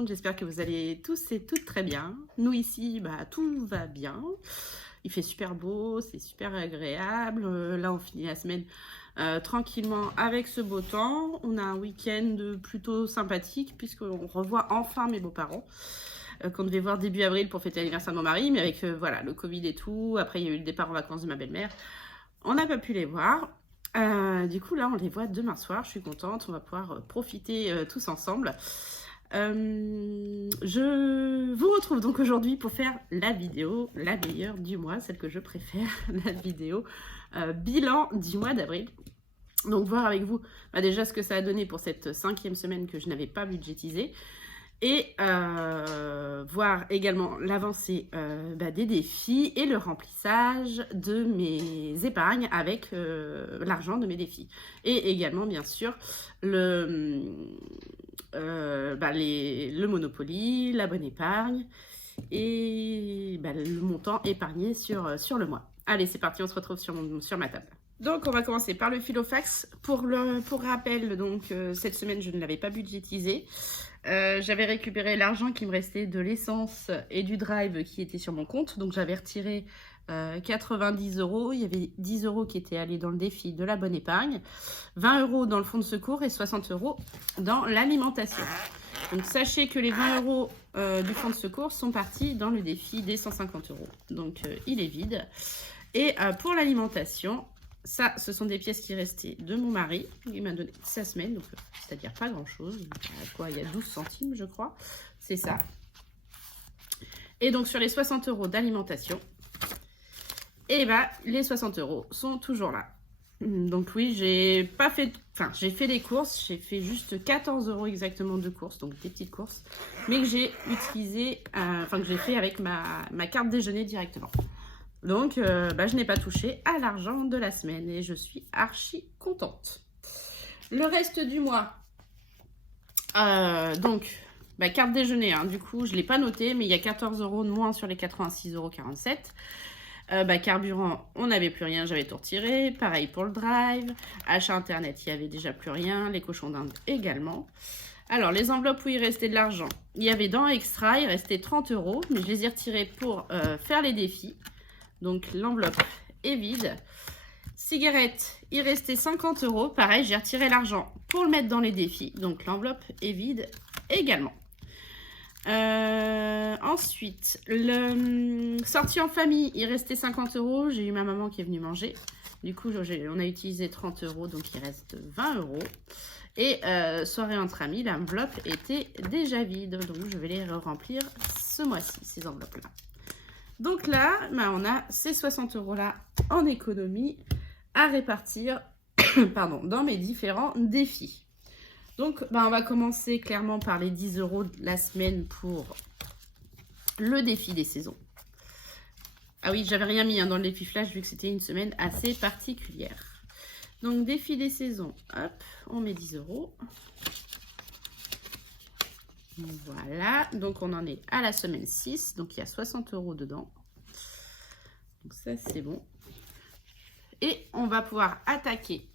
monde, j'espère que vous allez tous et toutes très bien. Nous ici, tout va bien. Il fait super beau, c'est super agréable. Là, on finit la semaine tranquillement avec ce beau temps. On a un week-end plutôt sympathique puisqu'on revoit enfin mes beaux-parents qu'on devait voir début avril pour fêter l'anniversaire de mon mari. Mais avec voilà, le Covid et tout, après il y a eu le départ en vacances de ma belle-mère. On n'a pas pu les voir. Du coup, là, on les voit demain soir. Je suis contente. On va pouvoir profiter tous ensemble. Je vous retrouve donc aujourd'hui pour faire la vidéo, la meilleure du mois, celle que je préfère, la vidéo bilan du mois d'avril. Donc, voir avec vous déjà ce que ça a donné pour cette 5e semaine que je n'avais pas budgétisée. Et voir également l'avancée des défis et le remplissage de mes épargnes avec l'argent de mes défis. Et également, bien sûr, le Monopoly, la bonne épargne et le montant épargné sur le mois. Allez, c'est parti, on se retrouve sur ma table. Donc, on va commencer par le Filofax. Pour rappel, donc, cette semaine, je ne l'avais pas budgétisé. J'avais récupéré l'argent qui me restait de l'essence et du drive qui était sur mon compte. Donc, j'avais retiré 90 €. Il y avait 10 € qui étaient allés dans le défi de la bonne épargne, 20 € dans le fonds de secours et 60 € dans l'alimentation. Donc, sachez que les 20 € du fonds de secours sont partis dans le défi des 150 €. Donc, il est vide. Et pour l'alimentation, ça, ce sont des pièces qui restaient de mon mari. Il m'a donné sa semaine, donc c'est-à-dire pas grand-chose. Il y a 12 centimes, je crois. C'est ça. Et donc, sur les 60 € d'alimentation, les 60 € sont toujours là. Donc oui, j'ai fait les courses. J'ai fait juste 14 € exactement de courses, donc des petites courses. Mais que j'ai utilisé, que j'ai fait avec ma carte déjeuner directement. Donc, je n'ai pas touché à l'argent de la semaine et je suis archi contente. Le reste du mois, carte déjeuner, du coup, je ne l'ai pas noté, mais il y a 14 € de moins sur les 86,47 €. Carburant, on n'avait plus rien, j'avais tout retiré. Pareil pour le drive. Achat internet, il n'y avait déjà plus rien. Les cochons d'Inde également. Alors, les enveloppes où il restait de l'argent, il y avait dans Extra, il restait 30 €, mais je les ai retirés pour faire les défis. Donc, l'enveloppe est vide. Cigarettes, il restait 50 €. Pareil, j'ai retiré l'argent pour le mettre dans les défis. Donc, l'enveloppe est vide également. Ensuite, sortie en famille, il restait 50 €. J'ai eu ma maman qui est venue manger. Du coup, on a utilisé 30 €, donc il reste 20 €. Et soirée entre amis, l'enveloppe était déjà vide. Donc, je vais les remplir ce mois-ci, ces enveloppes-là. Donc là, on a ces 60 € là en économie à répartir dans mes différents défis. Donc, on va commencer clairement par les 10 € de la semaine pour le défi des saisons. Ah oui, j'avais rien mis dans le défi flash vu que c'était une semaine assez particulière. Donc, défi des saisons, hop, on met 10 €. Voilà, donc on en est à la semaine 6, donc il y a 60 € dedans. Donc ça, c'est bon. Et on va pouvoir attaquer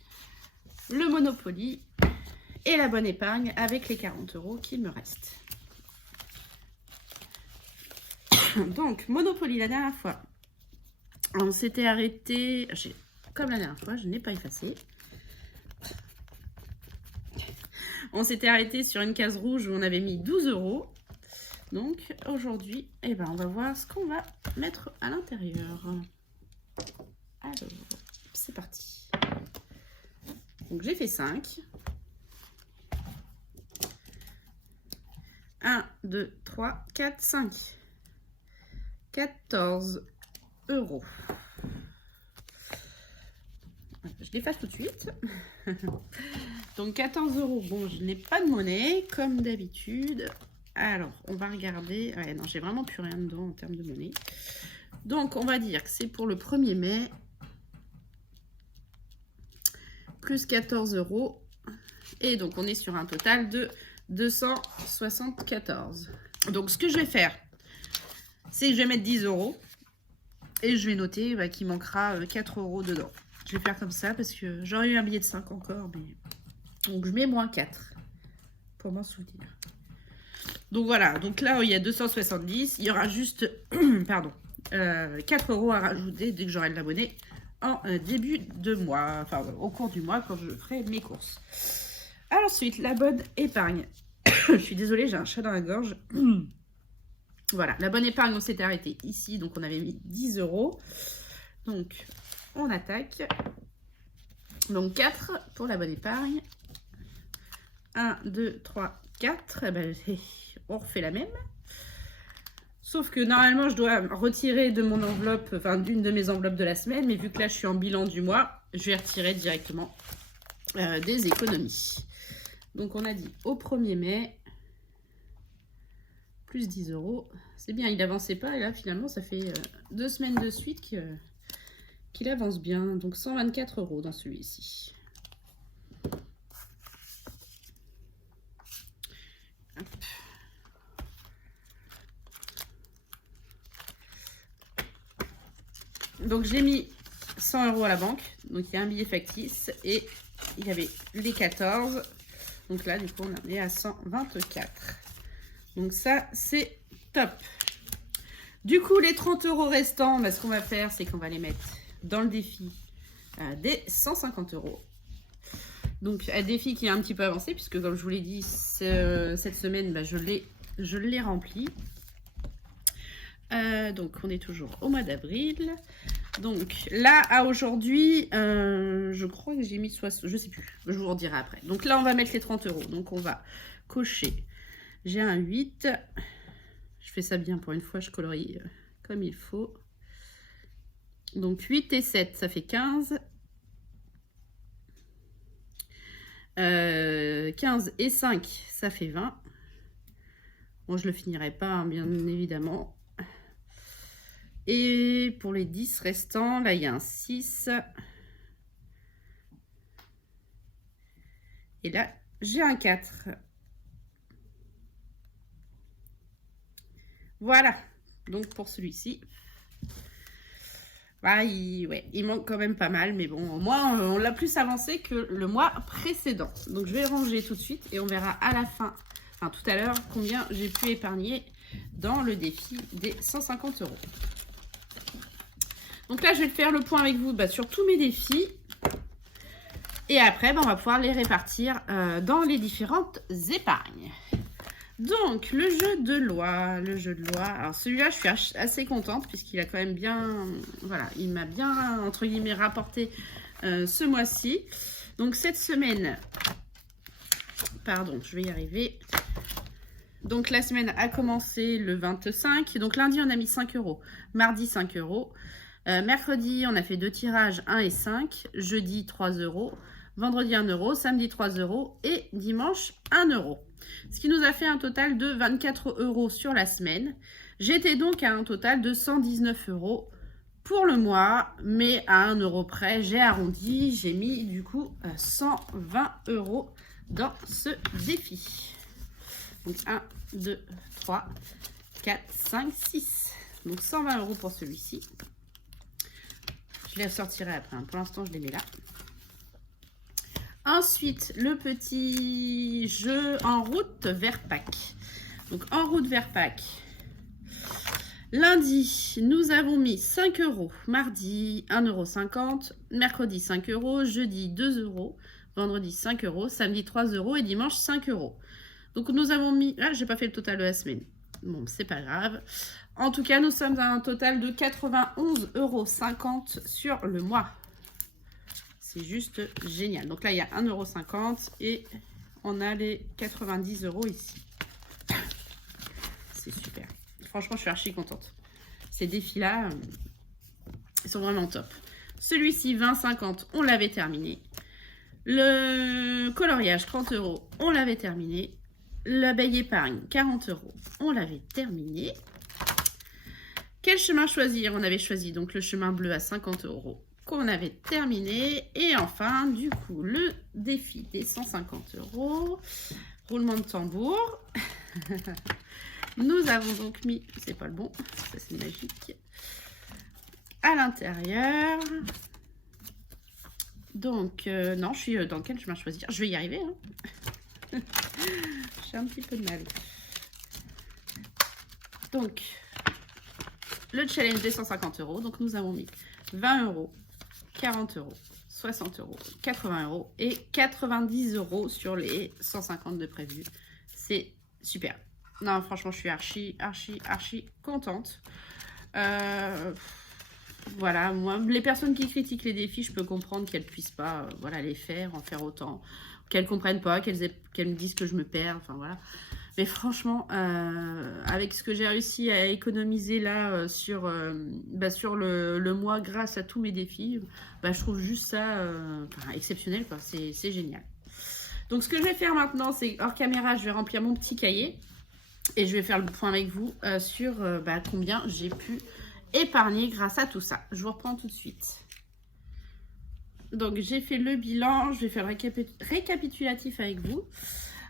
le Monopoly et la bonne épargne avec les 40 € qu'il me reste. Donc, Monopoly, la dernière fois, on s'était arrêté, comme la dernière fois, je n'ai pas effacé. On s'était arrêté sur une case rouge où on avait mis 12 €. Donc, aujourd'hui, on va voir ce qu'on va mettre à l'intérieur. Alors, c'est parti. Donc, j'ai fait 5. 1, 2, 3, 4, 5. 14 €. Je l'efface tout de suite. Donc 14 €. Bon, je n'ai pas de monnaie, comme d'habitude. Alors, on va regarder. Ouais, non, j'ai vraiment plus rien dedans en termes de monnaie. Donc, on va dire que c'est pour le 1er mai. Plus 14 €. Et donc, on est sur un total de 274. Donc, ce que je vais faire, c'est que je vais mettre 10 €. Et je vais noter qu'il manquera 4 € dedans. Je vais faire comme ça parce que j'aurais eu un billet de 5 encore. Mais... Donc, je mets moins 4 pour m'en souvenir. Donc voilà, donc là il y a 270, il y aura juste pardon, 4 € à rajouter dès que j'aurai de l'abonné en début de mois, enfin au cours du mois quand je ferai mes courses. Alors ensuite, la bonne épargne. Je suis désolée, j'ai un chat dans la gorge. Voilà, la bonne épargne, on s'était arrêté ici, donc on avait mis 10 €. Donc on attaque. Donc 4 pour la bonne épargne. 1, 2, 3, 4. Eh ben, on refait la même. Sauf que normalement, je dois retirer de mon enveloppe, enfin d'une de mes enveloppes de la semaine. Mais vu que là, je suis en bilan du mois, je vais retirer directement des économies. Donc on a dit au 1er mai, plus 10 €. C'est bien, il n'avançait pas. Et là, finalement, ça fait 2 semaines de suite qu'il avance bien. Donc 124 € dans celui-ci. Donc j'ai mis 100 € à la banque. Donc il y a un billet factice et il y avait les 14. Donc là, du coup, on est à 124. Donc ça, c'est top. Du coup, les 30 € restants, bah, ce qu'on va faire, c'est qu'on va les mettre dans le défi des 150 €. Donc, un défi qui est un petit peu avancé, puisque comme je vous l'ai dit, cette semaine, bah, je l'ai rempli. Donc, on est toujours au mois d'avril. Donc, là, à aujourd'hui, je crois que j'ai mis 60, je sais plus, je vous en dirai après. Donc là, on va mettre les 30 €. Donc, on va cocher. J'ai un 8. Je fais ça bien pour une fois, je colorie comme il faut. Donc 8 et 7, ça fait 15. 15 et 5, ça fait 20. Bon, je le finirai pas, hein, bien évidemment. Et pour les 10 restants, là, il y a un 6. Et là, j'ai un 4. Voilà. Donc, pour celui-ci, bah, il manque quand même pas mal. Mais bon, au moins, on l'a plus avancé que le mois précédent. Donc, je vais ranger tout de suite et on verra à la fin, enfin tout à l'heure, combien j'ai pu épargner dans le défi des 150 €. Donc là, je vais faire le point avec vous sur tous mes défis. Et après, on va pouvoir les répartir dans les différentes épargnes. Donc, le jeu de loi. Alors, celui-là, je suis assez contente puisqu'il a quand même bien... Voilà, il m'a bien, entre guillemets, rapporté ce mois-ci. Donc, cette semaine... Pardon, je vais y arriver. Donc, la semaine a commencé le 25. Donc, lundi, on a mis 5 €. Mardi, 5 €. Mercredi, on a fait 2 tirages, 1 et 5. Jeudi, 3 €. Vendredi, 1 €. Samedi, 3 €. Et dimanche, 1 €. Ce qui nous a fait un total de 24 € sur la semaine. J'étais donc à un total de 119 € pour le mois. Mais à 1 € près, j'ai arrondi. J'ai mis du coup 120 € dans ce défi. Donc 1, 2, 3, 4, 5, 6. Donc 120 € pour celui-ci. Je les ressortirai après. Pour l'instant, je les mets là. Ensuite, le petit jeu en route vers Pâques. Donc, en route vers Pâques. Lundi, nous avons mis 5 €. Mardi, 1,50 €. Mercredi, 5 €. Jeudi, 2 €. Vendredi, 5 €. Samedi, 3 € et dimanche, 5 €. Donc, nous avons mis... Ah, j'ai pas fait le total de la semaine. Bon, c'est pas grave. En tout cas, nous sommes à un total de 91,50 € sur le mois. C'est juste génial. Donc là, il y a 1,50 € et on a les 90 € ici. C'est super. Franchement, je suis archi contente. Ces défis-là, ils sont vraiment top. Celui-ci, 20,50 €, on l'avait terminé. Le coloriage, 30 €, on l'avait terminé. L'abeille épargne, 40 €, on l'avait terminé. Quel chemin choisir? On avait choisi donc le chemin bleu à 50 € qu'on avait terminé. Et enfin, du coup, le défi des 150 €. Roulement de tambour. Nous avons donc mis, c'est pas le bon, ça c'est magique, à l'intérieur. Donc, non, je suis dans quel chemin choisir? Je vais y arriver, hein. J'ai un petit peu de mal. Donc, le challenge des 150 €. Donc, nous avons mis 20 €, 40 €, 60 €, 80 € et 90 € sur les 150 de prévu. C'est super. Non, franchement, je suis archi contente. Voilà, moi, les personnes qui critiquent les défis, je peux comprendre qu'elles puissent pas voilà, les faire, en faire autant, qu'elles comprennent pas, qu'elles me disent que je me perds, enfin voilà. Mais franchement, avec ce que j'ai réussi à économiser là sur le mois grâce à tous mes défis, je trouve juste ça exceptionnel, quoi. C'est génial. Donc ce que je vais faire maintenant, c'est hors caméra, je vais remplir mon petit cahier et je vais faire le point avec vous sur combien j'ai pu épargner grâce à tout ça. Je vous reprends tout de suite. Donc j'ai fait le bilan, je vais faire le récapitulatif avec vous.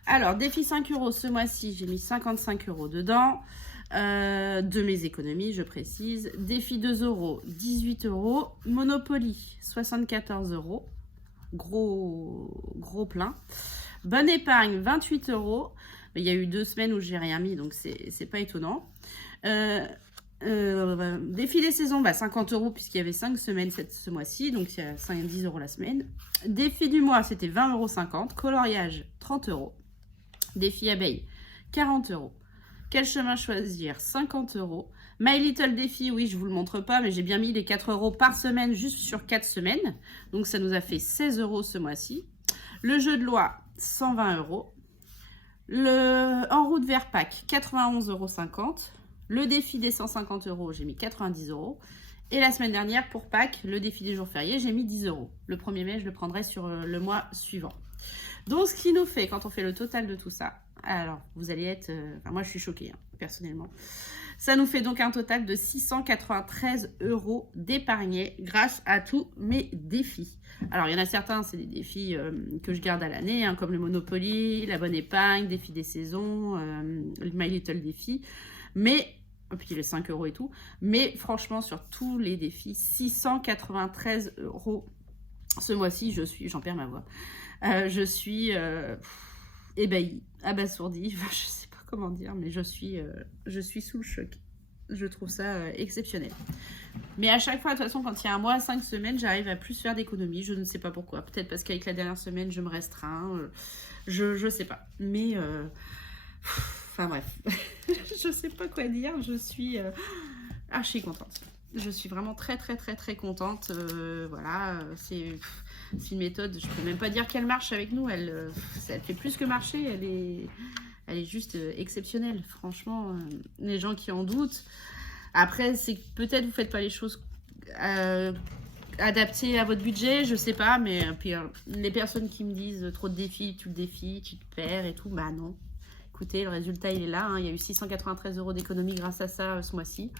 Alors, défi 5 € ce mois-ci, j'ai mis 55 € dedans, de mes économies, je précise. Défi 2 €, 18 €. Monopoly, 74 €. Gros plein. Bonne épargne, 28 €. Il y a eu 2 semaines où j'ai rien mis, donc c'est pas étonnant. Défi des saisons, 50 € puisqu'il y avait 5 semaines ce mois-ci, donc il y a 10 € la semaine. Défi du mois, c'était 20,50 €. Coloriage, 30 €. Défi abeille, 40 €. Quel chemin choisir, 50 €. My Little Défi, oui, je vous le montre pas, mais j'ai bien mis les 4 € par semaine, juste sur 4 semaines. Donc ça nous a fait 16 € ce mois-ci. Le jeu de loi, 120 €. Le En route vers Pâques, 91,50 €. Le défi des 150 €, j'ai mis 90 €. Et la semaine dernière, pour Pâques, le défi des jours fériés, j'ai mis 10 €. Le 1er mai, je le prendrai sur le mois suivant. Donc, ce qui nous fait, quand on fait le total de tout ça, alors, vous allez être... moi, je suis choquée, personnellement. Ça nous fait donc un total de 693 € d'épargnés grâce à tous mes défis. Alors, il y en a certains, c'est des défis que je garde à l'année, comme le Monopoly, la bonne épargne, défi des saisons, le My Little Défi. Mais, et puis les 5 € et tout. Mais franchement, sur tous les défis, 693 € ce mois-ci, j'en perds ma voix. Je suis ébahie, abasourdie, je sais pas comment dire, mais je suis sous le choc. Je trouve ça exceptionnel. Mais à chaque fois, de toute façon, quand il y a un mois, 5 semaines, j'arrive à plus faire d'économies. Je ne sais pas pourquoi. Peut-être parce qu'avec la dernière semaine, je me restreins. Je sais pas. Mais... enfin bref, je sais pas quoi dire, je suis archi contente. Je suis vraiment très contente. Voilà, c'est une méthode, je peux même pas dire qu'elle marche avec nous, elle fait plus que marcher, elle est juste exceptionnelle. Franchement, les gens qui en doutent, après c'est peut-être vous faites pas les choses adaptées à votre budget, je sais pas, mais puis les personnes qui me disent trop de défis, tu te perds et tout, bah non. Écoutez, le résultat, il est là. Il y a eu 693 € d'économie grâce à ça ce mois-ci.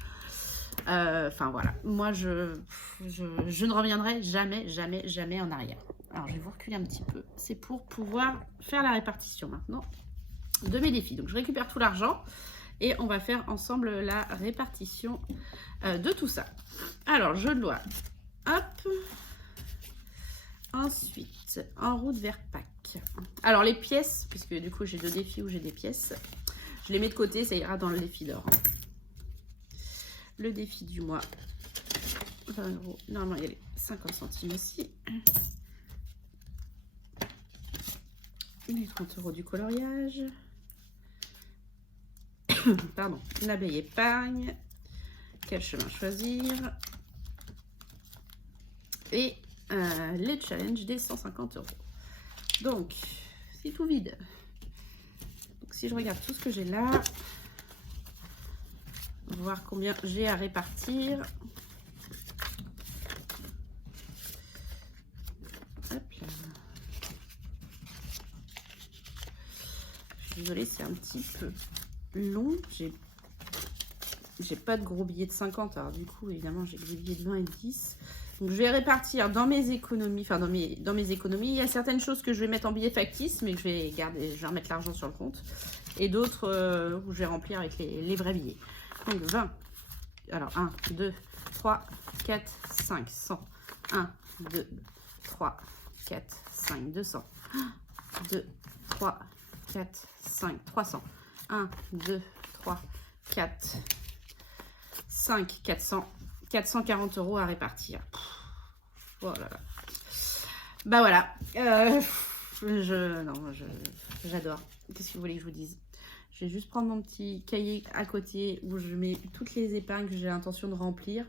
Enfin, voilà. Moi, je ne reviendrai jamais en arrière. Alors, je vais vous reculer un petit peu. C'est pour pouvoir faire la répartition maintenant de mes défis. Donc, je récupère tout l'argent et on va faire ensemble la répartition de tout ça. Alors, jeu de loi. Hop. Ensuite, en route vers Pâques. Alors, les pièces, puisque du coup, j'ai 2 défis où j'ai des pièces, je les mets de côté, ça ira dans le défi d'or. Le défi du mois, 20 €. Normalement, il y a les 50 centimes aussi. Les 30 € du coloriage. Pardon. L'abeille épargne. Quel chemin choisir? Et les challenges des 150 €. Donc, c'est tout vide. Donc, si je regarde tout ce que j'ai là, voir combien j'ai à répartir. Hop là. Je suis désolée, c'est un petit peu long. J'ai pas de gros billets de 50, alors du coup, évidemment, j'ai des billets de 20 et de 10. Donc, je vais répartir dans mes économies, enfin dans mes économies. Il y a certaines choses que je vais mettre en billets factices, mais que je vais garder, je vais remettre l'argent sur le compte. Et d'autres où je vais remplir avec les vrais billets. Donc 20. Alors 1, 2, 3, 4, 5, 100. 1, 2, 3, 4, 5, 200. 2, 3, 4, 5, 300. 1, 2, 3, 4, 5, 400, 440 € à répartir. Oh là là. Bah voilà. J'adore. Qu'est-ce que vous voulez que je vous dise? Je vais juste prendre mon petit cahier à côté où je mets toutes les épargnes que j'ai l'intention de remplir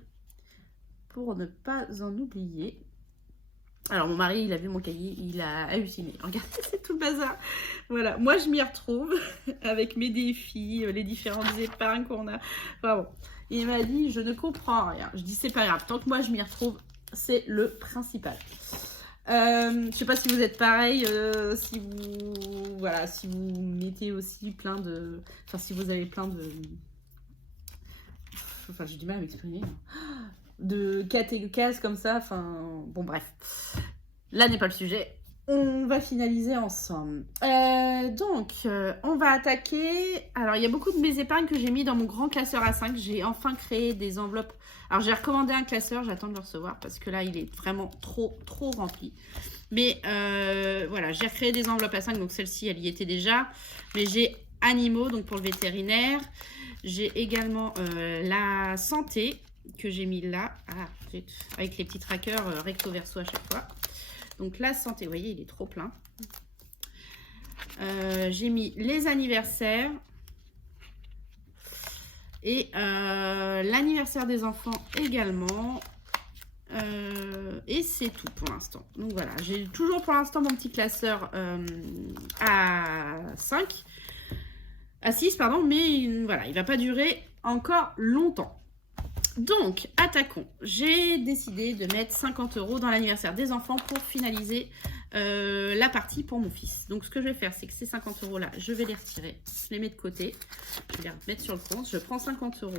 pour ne pas en oublier. Alors mon mari, il a vu mon cahier, il a halluciné. Regardez, c'est tout le bazar. Voilà, moi je m'y retrouve avec mes défis, les différentes épargnes qu'on a. Enfin bon, il m'a dit, je ne comprends rien. Je dis, c'est pas grave, tant que moi je m'y retrouve, c'est le principal. Je sais pas si vous êtes pareil, si vous mettez aussi plein de... Enfin, si vous avez plein de... Enfin, j'ai du mal à m'exprimer. De cases comme ça, enfin... Bon, bref. Là n'est pas le sujet. On va finaliser ensemble. Donc, on va attaquer... Alors, il y a beaucoup de mes épargnes que j'ai mis dans mon grand classeur A5. J'ai enfin créé des enveloppes. Alors, j'ai recommandé un classeur. J'attends de le recevoir parce que là, il est vraiment trop rempli. Mais voilà, j'ai recréé des enveloppes A5. Donc, celle-ci, elle y était déjà. Mais j'ai animaux, donc pour le vétérinaire. J'ai également la santé que j'ai mis là. Ah, avec les petits trackers recto verso à chaque fois. Donc la santé, vous voyez, il est trop plein. J'ai mis les anniversaires. Et l'anniversaire des enfants également. Et c'est tout pour l'instant. Donc voilà, j'ai toujours pour l'instant mon petit classeur à 5. À 6, pardon. Mais voilà, il ne va pas durer encore longtemps. Donc, attaquons. J'ai décidé de mettre 50 € dans l'anniversaire des enfants pour finaliser la partie pour mon fils. Donc, ce que je vais faire, c'est que ces 50 € là, je vais les retirer. Je les mets de côté. Je vais les remettre sur le compte. Je prends 50 €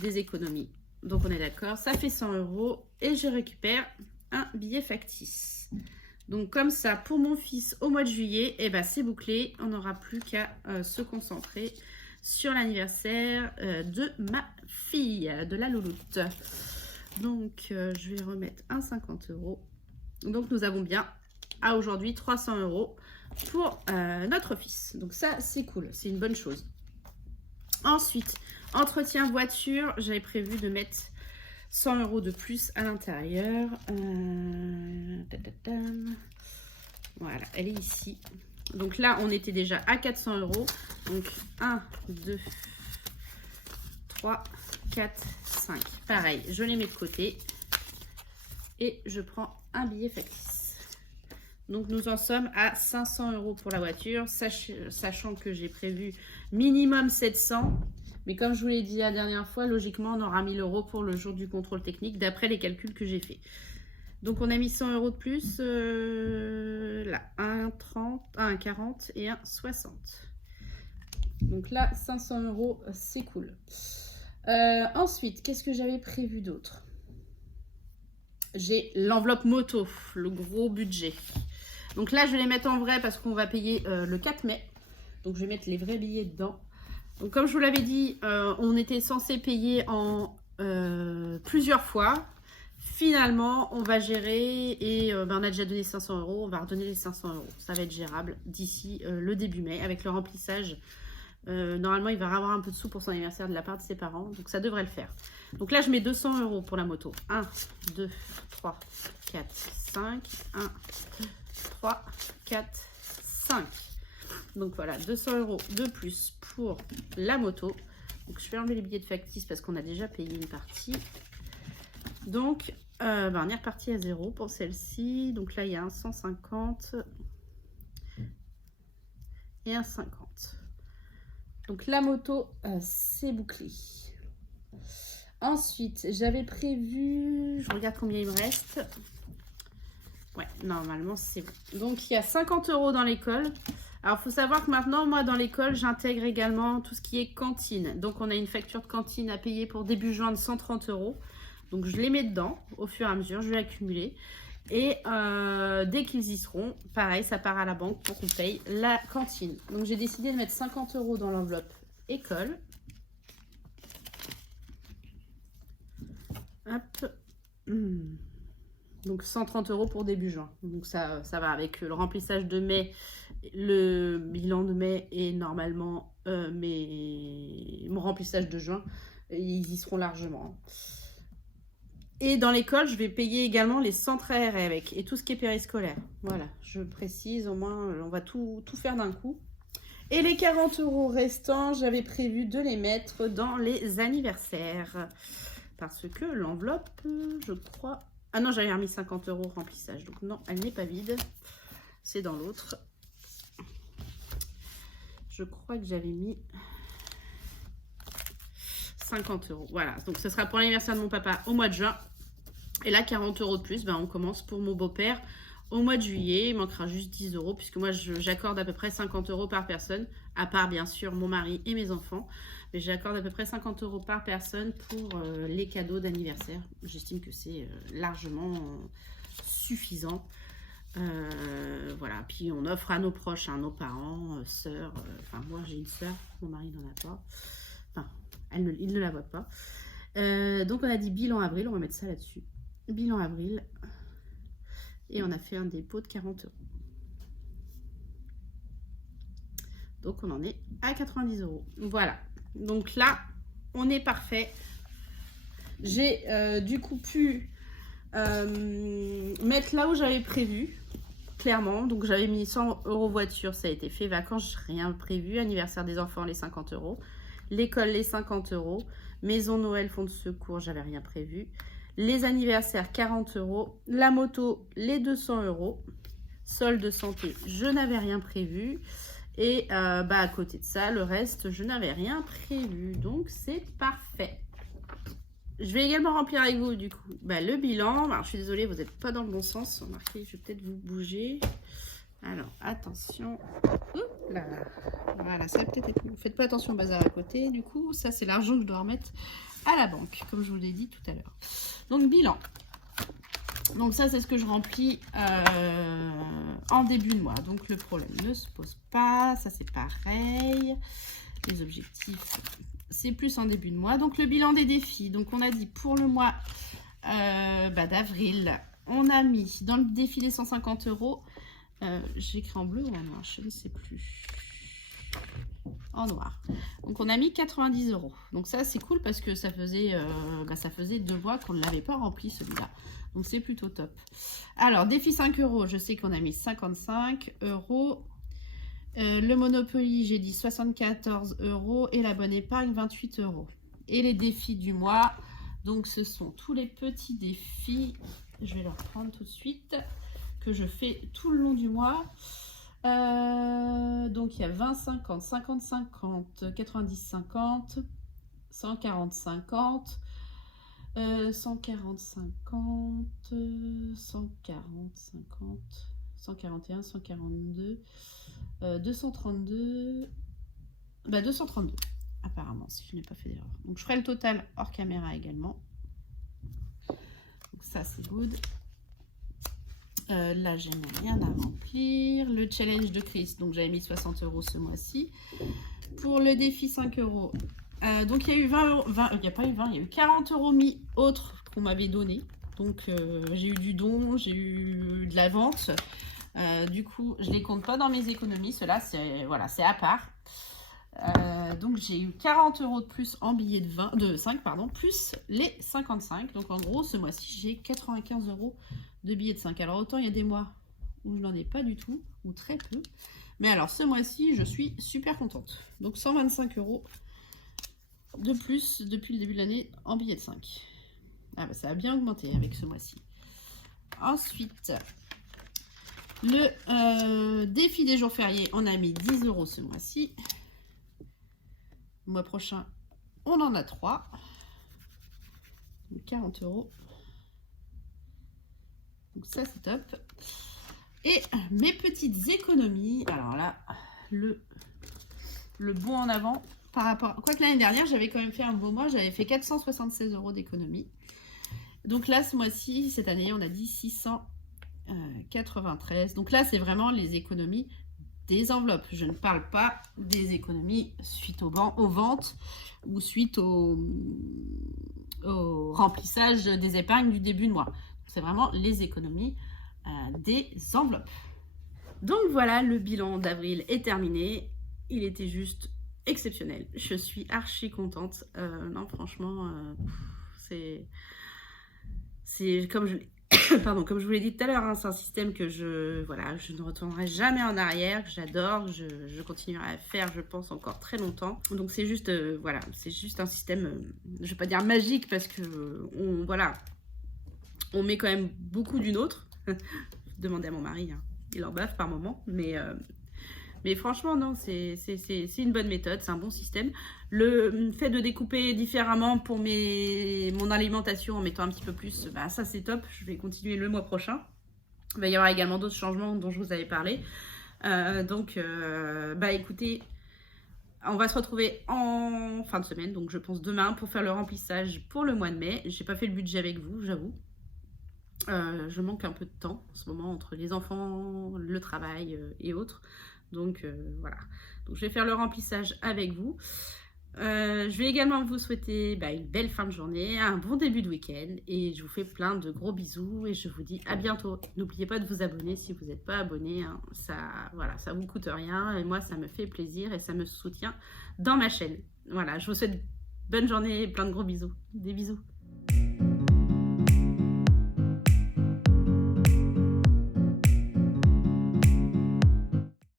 des économies. Donc, on est d'accord. Ça fait 100 € et je récupère un billet factice. Donc, comme ça, pour mon fils au mois de juillet, eh ben, c'est bouclé. On n'aura plus qu'à se concentrer sur l'anniversaire de ma fille, de la louloute. Donc, je vais remettre un 50 €. Donc, nous avons bien, à aujourd'hui, 300 € pour notre fils. Donc, ça, c'est cool. C'est une bonne chose. Ensuite, entretien voiture. J'avais prévu de mettre 100 € de plus à l'intérieur. Voilà, elle est ici. Donc là, on était déjà à 400 €. Donc 1, 2, 3, 4, 5. Pareil, je les mets de côté. Et je prends un billet factice. Donc nous en sommes à 500 € pour la voiture. Sachant que j'ai prévu minimum 700. Mais comme je vous l'ai dit la dernière fois, logiquement, on aura 1000 € pour le jour du contrôle technique, d'après les calculs que j'ai faits. Donc, on a mis 100 € de plus. Là, un 30, un 40 et un 60. Donc là, 500 €, c'est cool. Ensuite, qu'est-ce que j'avais prévu d'autre? J'ai l'enveloppe moto, le gros budget. Donc là, je vais les mettre en vrai parce qu'on va payer le 4 mai. Donc, je vais mettre les vrais billets dedans. Donc, comme je vous l'avais dit, on était censé payer en plusieurs fois. Finalement, on va gérer et on a déjà donné 500 €. On va redonner les 500 €. Ça va être gérable d'ici le début mai avec le remplissage. Normalement, il va avoir un peu de sous pour son anniversaire de la part de ses parents. Donc, ça devrait le faire. Donc là, je mets 200 € pour la moto. 1, 2, 3, 4, 5. 1, 2, 3, 4, 5. Donc voilà, 200 € de plus pour la moto. Donc, je vais enlever les billets de factice parce qu'on a déjà payé une partie. Donc, on est reparti à 0 pour celle-ci. Donc là, il y a un 150 et un 50. Donc, la moto, c'est bouclé. Ensuite, j'avais prévu... Je regarde combien il me reste. Ouais, normalement, c'est bon. Donc, il y a 50 € dans l'école. Alors, il faut savoir que maintenant, moi, dans l'école, j'intègre également tout ce qui est cantine. Donc, on a une facture de cantine à payer pour début juin de 130 €. Donc, je les mets dedans au fur et à mesure. Je vais accumuler. Et dès qu'ils y seront, pareil, ça part à la banque pour qu'on paye la cantine. Donc, j'ai décidé de mettre 50 € dans l'enveloppe école. Hop. Donc, 130 € pour début juin. Donc, ça va avec le remplissage de mai. Le bilan de mai est normalement mon remplissage de juin, ils y seront largement. Et dans l'école, je vais payer également les centres aérés avec, et tout ce qui est périscolaire. Voilà, je précise, au moins, on va tout faire d'un coup. Et les 40 € restants, j'avais prévu de les mettre dans les anniversaires. Parce que l'enveloppe, je crois... Ah non, j'avais remis 50 € remplissage. Donc non, elle n'est pas vide. C'est dans l'autre. Je crois que j'avais mis 50 €. Voilà, donc ce sera pour l'anniversaire de mon papa au mois de juin. Et là, 40 € de plus, ben, on commence pour mon beau-père au mois de juillet. Il manquera juste 10 €, puisque moi, j'accorde à peu près 50 € par personne, à part bien sûr mon mari et mes enfants. Mais j'accorde à peu près 50 € par personne pour les cadeaux d'anniversaire. J'estime que c'est largement suffisant. Voilà, puis on offre à nos proches, hein, nos parents, sœurs. Enfin, moi j'ai une sœur, mon mari n'en a pas. Enfin, il ne la voit pas. Donc on a dit bilan avril, on va mettre ça là-dessus. Bilan avril. Et on a fait un dépôt de 40 €. Donc on en est à 90 €. Voilà. Donc là, on est parfait. J'ai du coup pu mettre là où j'avais prévu. Clairement, donc j'avais mis 100 € voiture, ça a été fait. Vacances, rien prévu. Anniversaire des enfants, les 50 €. L'école, les 50 €. Maison Noël, fonds de secours, j'avais rien prévu. Les anniversaires, 40 €. La moto, les 200 €. Solde santé, je n'avais rien prévu. Et à côté de ça, le reste, je n'avais rien prévu. Donc, c'est parfait. Je vais également remplir avec vous, du coup, le bilan. Alors, je suis désolée, vous n'êtes pas dans le bon sens. Remarquez, je vais peut-être vous bouger. Alors, attention. Ouh là là. Voilà, ça peut-être être... Faites pas attention au bazar à côté. Du coup, ça, c'est l'argent que je dois remettre à la banque, comme je vous l'ai dit tout à l'heure. Donc, bilan. Donc, ça, c'est ce que je remplis en début de mois. Donc, le problème ne se pose pas. Ça, c'est pareil. Les objectifs... C'est plus en début de mois. Donc, le bilan des défis. Donc, on a dit pour le mois d'avril, on a mis dans le défi des 150 €. J'ai écrit en bleu ou en noir, je ne sais plus. En noir. Donc, on a mis 90 €. Donc, ça, c'est cool parce que ça faisait 2 mois qu'on ne l'avait pas rempli, celui-là. Donc, c'est plutôt top. Alors, défi 5 €, je sais qu'on a mis 55 €. Le Monopoly, j'ai dit 74 € et la bonne épargne, 28 €. Et les défis du mois, donc ce sont tous les petits défis, je vais leur prendre tout de suite, que je fais tout le long du mois. Donc il y a 20, 50, 50, 50, 90, 50, 140, 50, 140, 50, 140, 50, 141, 142... 232, 232 apparemment, si je n'ai pas fait d'erreur. Donc je ferai le total hors caméra également. Donc ça c'est good. Là j'ai rien à remplir. Le challenge de Chris, donc j'avais mis 60 € ce mois-ci. Pour le défi 5 €, donc il y a eu 20 €, il n'y a pas eu 20, il y a eu 40 € mis autres qu'on m'avait donné. Donc j'ai eu du don, j'ai eu de la vente. Du coup, je les compte pas dans mes économies. Cela, c'est voilà, c'est à part. Donc, j'ai eu 40 € de plus en billets de 5, pardon, plus les 55. Donc, en gros, ce mois-ci, j'ai 95 € de billets de 5. Alors, autant il y a des mois où je n'en ai pas du tout, ou très peu. Mais alors, ce mois-ci, je suis super contente. Donc, 125 € de plus depuis le début de l'année en billets de 5. Ah bah, ça a bien augmenté avec ce mois-ci. Ensuite... Le défi des jours fériés, on a mis 10 € ce mois-ci. Le mois prochain, on en a 3. 40 €. Donc ça, c'est top. Et mes petites économies. Alors là, le bond en avant par rapport... Quoique l'année dernière, j'avais quand même fait un beau mois. J'avais fait 476 € d'économie. Donc là, ce mois-ci, cette année, on a dit 693. Donc là, c'est vraiment les économies des enveloppes. Je ne parle pas des économies suite aux ventes ou suite au remplissage des épargnes du début de mois. C'est vraiment les économies des enveloppes. Donc voilà, le bilan d'avril est terminé. Il était juste exceptionnel. Je suis archi contente. Non, franchement, c'est comme je pardon, comme je vous l'ai dit tout à l'heure, hein, c'est un système que je ne retournerai jamais en arrière, que j'adore, je continuerai à faire, je pense, encore très longtemps. Donc c'est juste, voilà, c'est juste un système, je vais pas dire magique parce que on met quand même beaucoup d'une autre. Demandez à mon mari, hein, il en baffe par moment, mais franchement, non, c'est une bonne méthode, c'est un bon système. Le fait de découper différemment pour mon alimentation en mettant un petit peu plus, bah, ça c'est top. Je vais continuer le mois prochain. Il va y avoir également d'autres changements dont je vous avais parlé. Bah écoutez, on va se retrouver en fin de semaine, donc je pense demain, pour faire le remplissage pour le mois de mai. J'ai pas fait le budget avec vous, j'avoue. Je manque un peu de temps en ce moment entre les enfants, le travail et autres. Donc voilà, donc je vais faire le remplissage avec vous. Je vais également vous souhaiter une belle fin de journée, un bon début de week-end et je vous fais plein de gros bisous et je vous dis à bientôt. N'oubliez pas de vous abonner si vous n'êtes pas abonné, hein. Ça vous coûte rien et moi ça me fait plaisir et ça me soutient dans ma chaîne. Voilà, je vous souhaite bonne journée et plein de gros bisous. Des bisous.